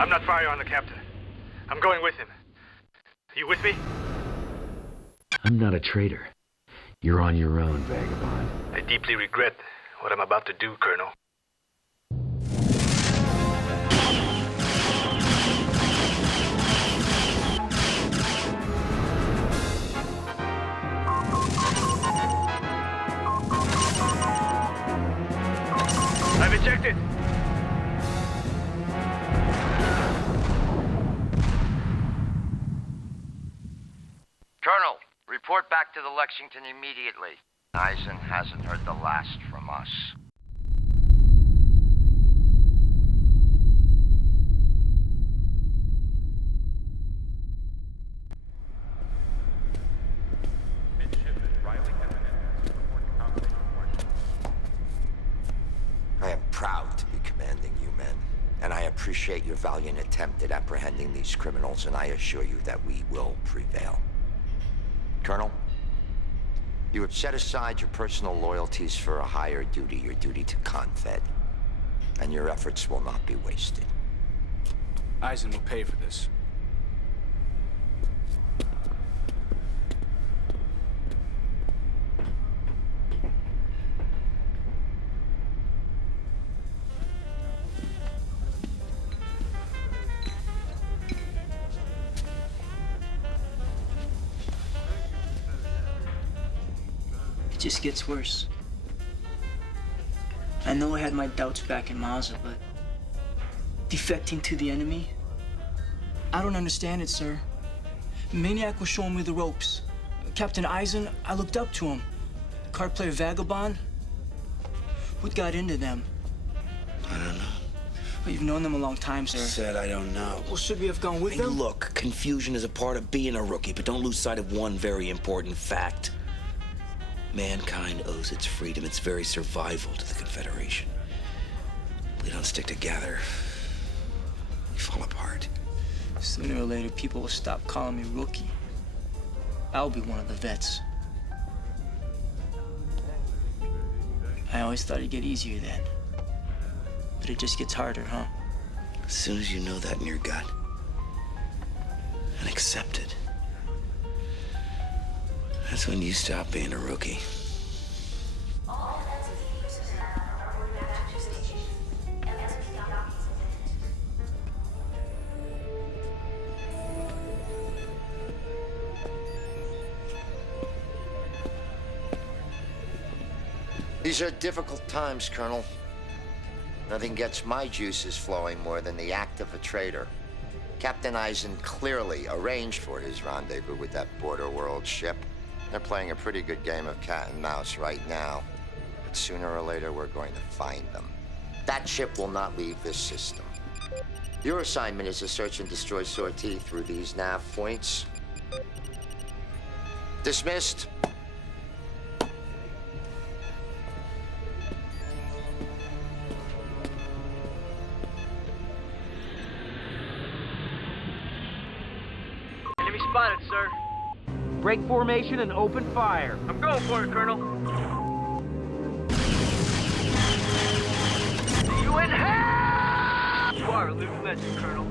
I'm not firing on the captain. I'm going with him. You with me? I'm not a traitor. You're on your own, vagabond. I deeply regret what I'm about to do, Colonel. I've ejected! Colonel, report back to the Lexington immediately. Eisen hasn't heard the last from us. I am proud to be commanding you men, and I appreciate your valiant attempt at apprehending these criminals, and I assure you that we will prevail. Colonel, you have set aside your personal loyalties for a higher duty, your duty to Confed, and your efforts will not be wasted. Eisen will pay for this. It just gets worse. I know I had my doubts back in Maza, but defecting to the enemy? I don't understand it, sir. Maniac was showing me the ropes. Captain Eisen, I looked up to him. Card player Vagabond? What got into them? I don't know. Well, you've known them a long time, sir. Said I don't know. Well, should we have gone with Hey, them? look, confusion is a part of being a rookie, but don't lose sight of one very important fact. Mankind owes its freedom, its very survival to the Confederation. We don't stick together, we fall apart. Sooner or later, people will stop calling me rookie. I'll be one of the vets. I always thought it'd get easier then. But it just gets harder, huh? As soon as you know that in your gut and accept it, that's when you stop being a rookie. These are difficult times, Colonel. Nothing gets my juices flowing more than the act of a traitor. Captain Eisen clearly arranged for his rendezvous with that Borderworlds ship. They're playing a pretty good game of cat and mouse right now. But sooner or later, we're going to find them. That ship will not leave this system. Your assignment is to search and destroy sortie through these nav points. Dismissed. Enemy spotted, sir. Break formation and open fire. I'm going for it, Colonel. See you in hell! You are a living legend, Colonel.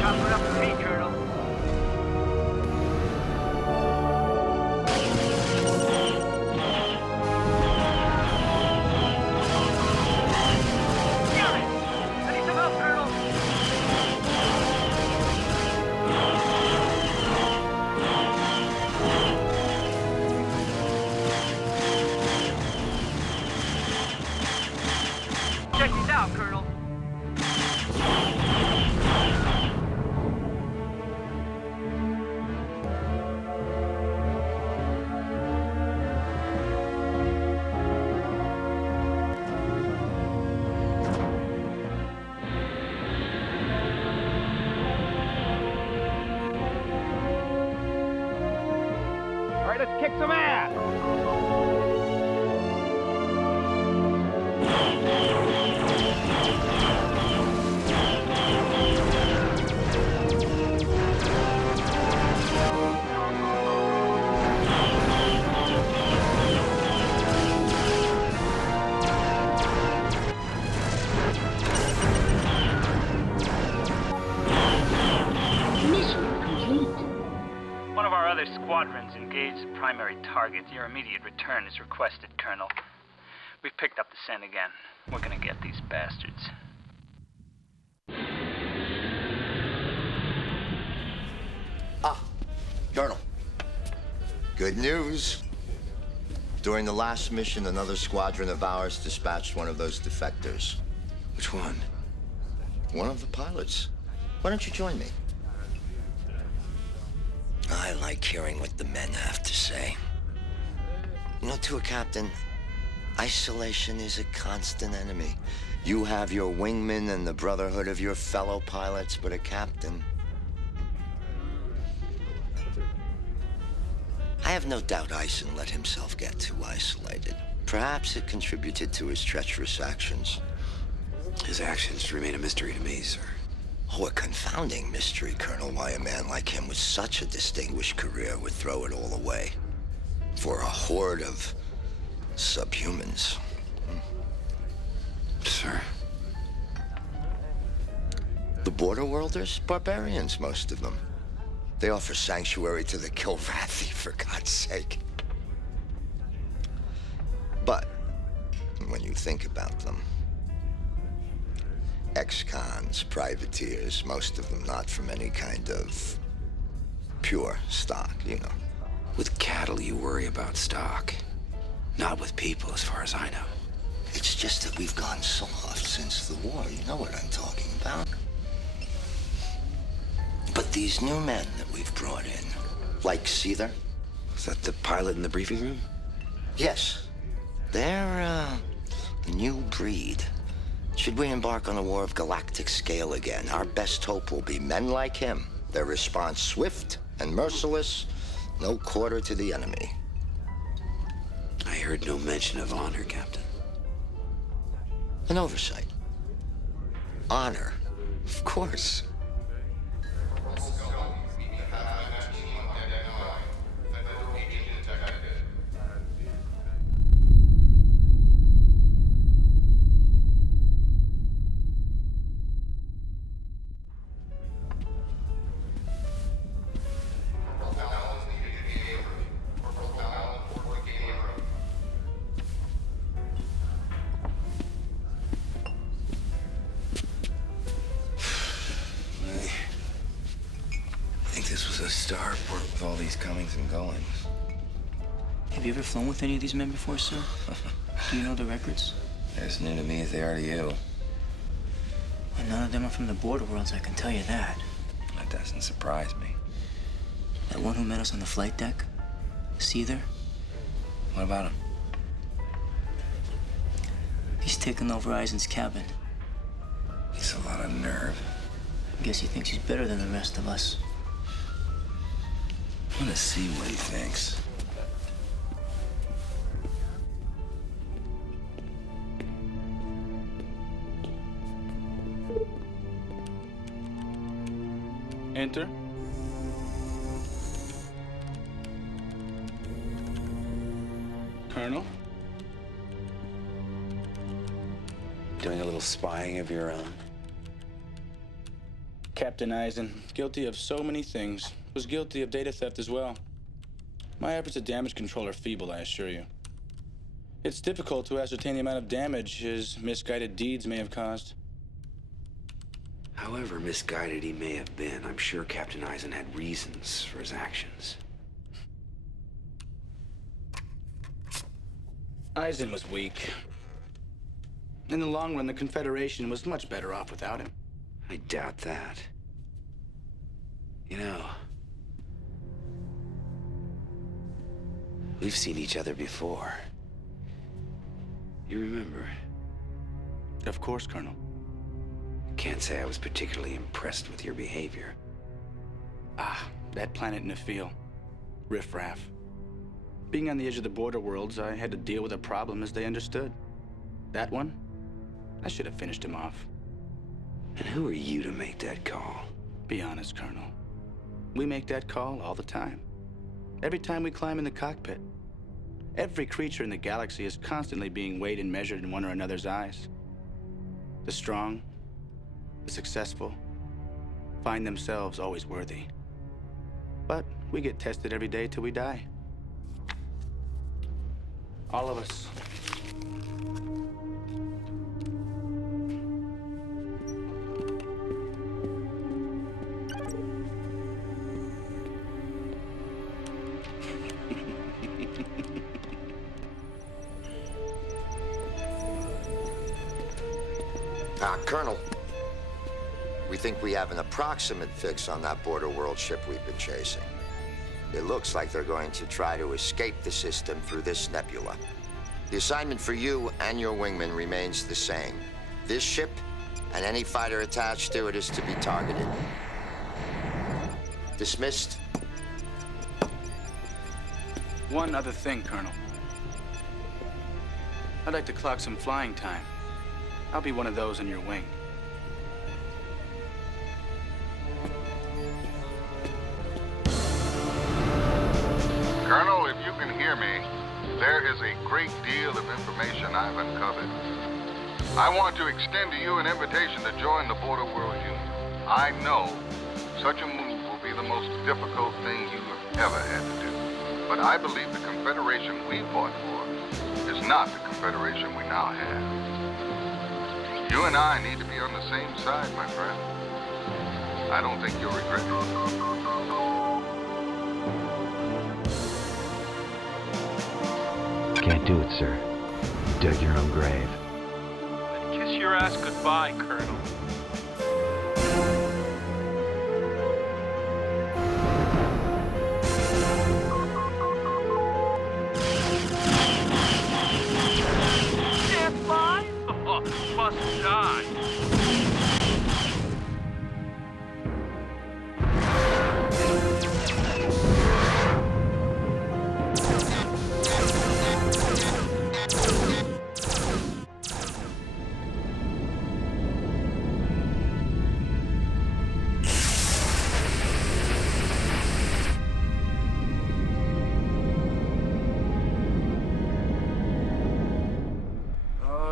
Chop it up for me, Colonel. Check these out, Colonel. All right, let's kick some ass. primary target, your immediate return is requested, Colonel. We've picked up the scent again. We're gonna get these bastards. Colonel. Good news. During the last mission, another squadron of ours dispatched one of those defectors. Which one? One of the pilots. Why don't you join me? I like hearing what the men have to say. You know, to a captain, isolation is a constant enemy. You have your wingmen and the brotherhood of your fellow pilots, but a captain... I have no doubt Eisen let himself get too isolated. Perhaps it contributed to his treacherous actions. His actions remain a mystery to me, sir. Oh, a confounding mystery, Colonel, why a man like him with such a distinguished career would throw it all away for a horde of subhumans. Sir? The Borderworlders? Barbarians, most of them. They offer sanctuary to the Kilrathi, for God's sake. But when you think about them, ex-cons, privateers, most of them not from any kind of pure stock, you know. With cattle, you worry about stock. Not with people, as far as I know. It's just that we've gone soft since the war. You know what I'm talking about. But these new men that we've brought in, like Seether. Is that the pilot in the briefing room? Yes. They're a new breed. Should we embark on a war of galactic scale again, our best hope will be men like him. Their response swift and merciless, no quarter to the enemy. I heard no mention of honor, Captain. An oversight. Honor, of course. Starport with all these comings and goings. Have you ever flown with any of these men before, sir? Do you know the records? They're as new to me as they are to you. And none of them are from the Borderworlds, I can tell you that. That doesn't surprise me. That one who met us on the flight deck? Seether? What about him? He's taken over Eisen's cabin. He's a lot of nerve. I guess he thinks he's better than the rest of us. I want to see what he thinks. Enter. Colonel? Doing a little spying of your own? Captain Eisen, guilty of so many things. Was guilty of data theft as well. My efforts at damage control are feeble, I assure you. It's difficult to ascertain the amount of damage his misguided deeds may have caused. However misguided he may have been, I'm sure Captain Eisen had reasons for his actions. Eisen was weak. In the long run, the Confederation was much better off without him. I doubt that. You know, we've seen each other before. You remember? Of course, Colonel. Can't say I was particularly impressed with your behavior. Ah, that planet Nafil. Riff-raff. Being on the edge of the Borderworlds, I had to deal with a problem as they understood. That one, I should have finished him off. And who are you to make that call? Be honest, Colonel. We make that call all the time. Every time we climb in the cockpit. Every creature in the galaxy is constantly being weighed and measured in one or another's eyes. The strong, the successful, find themselves always worthy. But we get tested every day till we die. All of us. Colonel, we think we have an approximate fix on that Borderworld ship we've been chasing. It looks like they're going to try to escape the system through this nebula. The assignment for you and your wingman remains the same. This ship and any fighter attached to it is to be targeted. Dismissed. One other thing, Colonel. I'd like to clock some flying time. I'll be one of those in your wing. Colonel, if you can hear me, there is a great deal of information I've uncovered. I want to extend to you an invitation to join the Borderworld Union. I know such a move will be the most difficult thing you have ever had to do. But I believe the Confederation we fought for is not the Confederation we now have. You and I need to be on the same side, my friend. I don't think you'll regret it. Can't do it, sir. You dug your own grave. Then kiss your ass goodbye, Colonel. Can't fly? Oh, must die.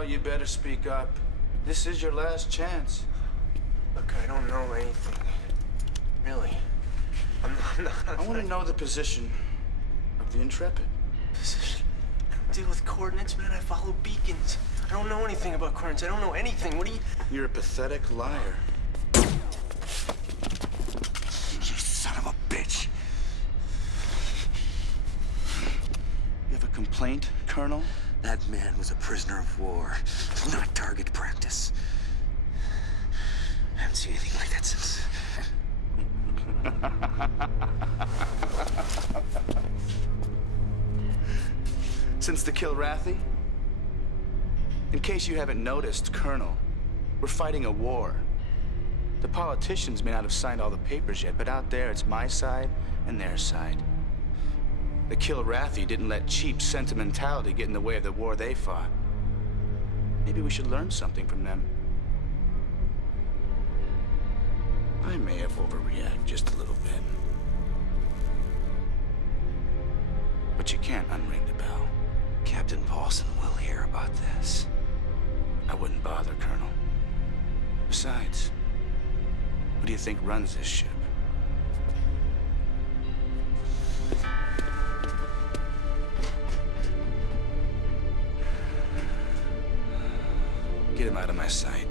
You better speak up. This is your last chance. Look, I don't know anything. Really. I'm not... I want to know the position of the Intrepid. Position? I don't deal with coordinates, man. I follow beacons. I don't know anything about coordinates. I don't know anything. What do you... You're a pathetic liar. You son of a bitch. You have a complaint, Colonel? That man was a prisoner of war, not target practice. I haven't seen anything like that since... Since the Kilrathi? In case you haven't noticed, Colonel, we're fighting a war. The politicians may not have signed all the papers yet, but out there it's my side and their side. The Kilrathi didn't let cheap sentimentality get in the way of the war they fought. Maybe we should learn something from them. I may have overreacted just a little bit. But you can't unring the bell. Captain Paulson will hear about this. I wouldn't bother, Colonel. Besides, who do you think runs this ship? Get him out of my sight.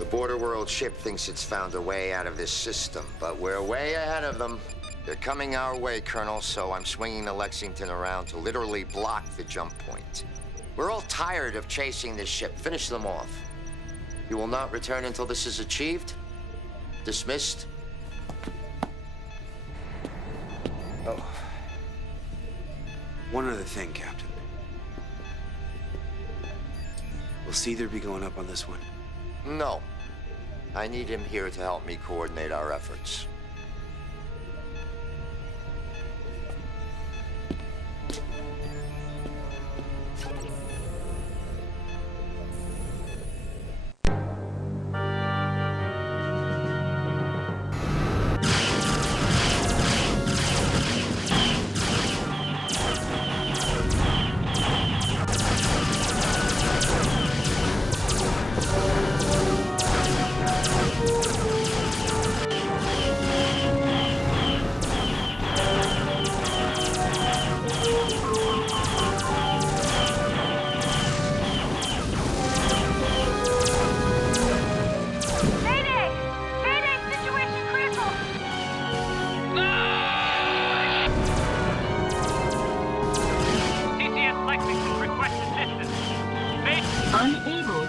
The Borderworld ship thinks it's found a way out of this system, but we're way ahead of them. They're coming our way, Colonel, so I'm swinging the Lexington around to literally block the jump point. We're all tired of chasing this ship. Finish them off. You will not return until this is achieved? Dismissed? Oh. One other thing, Captain. Will Seether be going up on this one? No. I need him here to help me coordinate our efforts.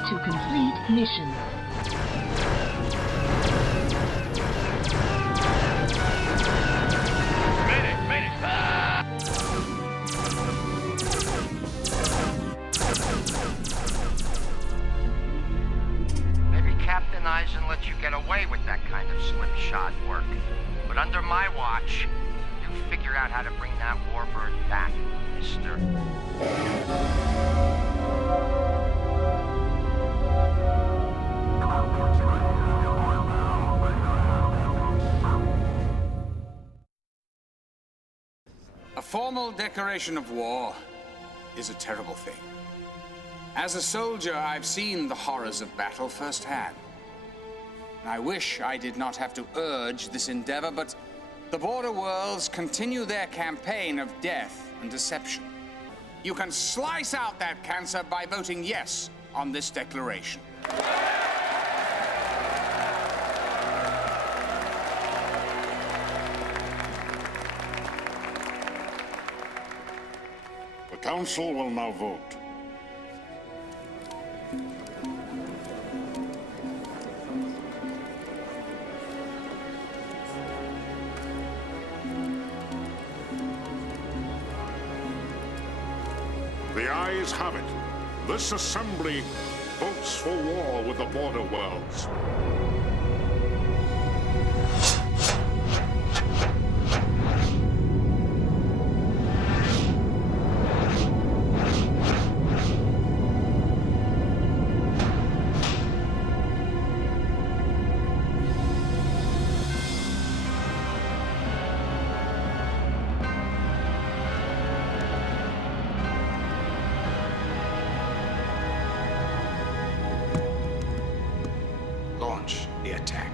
to complete mission. Maybe Captain Eisen let you get away with that kind of slipshod work. But under my watch, you figure out how to bring that warbird back, mister. A formal declaration of war is a terrible thing. As a soldier, I've seen the horrors of battle firsthand. I wish I did not have to urge this endeavor, but the Borderworlds continue their campaign of death and deception. You can slice out that cancer by voting yes on this declaration. The Council will now vote. The ayes have it. This assembly votes for war with the Borderworlds. Launch the attack.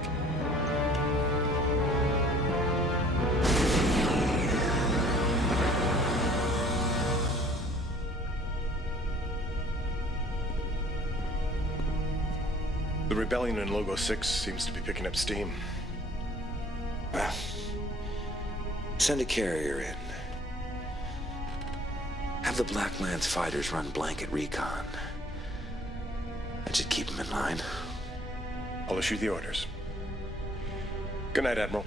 The rebellion in Logo 6 seems to be picking up steam. Well, send a carrier in. Have the Black Lance fighters run blanket recon. That should keep them in line. I'll issue the orders. Good night, Admiral.